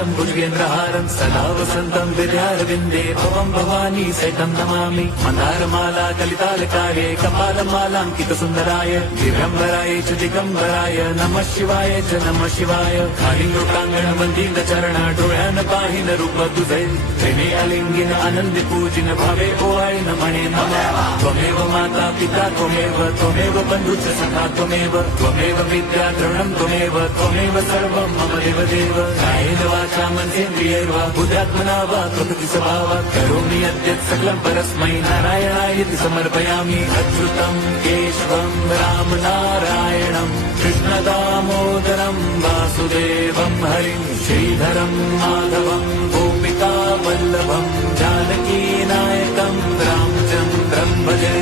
कमलाकारं भुजगेन्द्रहारं सदा वसन्तं हृदयारविन्दे भवं भवानी सहितं नमामि। मन्दारमाला कलितालकारे कपालमालाङ्कितसुन्दराय दिव्यम्बराय च दिगम्बराय नमः शिवाय च नमः शिवाय। कालिङ्गोटाङ्गणवन्दितचरण डोळ्यान पाहिन रूप तुझे प्रेमे अलिंगिन आनंदी पूजिन भावे ओवाळी नमणे नमः। त्वमेव माता पिता त्वमेव बन्धुश्च सखा त्वमेव विद्या द्रवणं त्वमेव सर्वं मम देवदेव। कायेन वाचा मनसेन्द्रियैर्वा बुद्ध्यात्मना वा प्रकृति स्वभावात् करोमि यद्यत् सकलं परस्मै नारायणायति समर्पयामि। अच्युतं केशवं राम नारायणं कृष्ण दामोदरं वासुदेवं हरिं श्रीधरं माधवं गोपिका वल्लभं जानकी नायकं रामचन्द्रं भजे।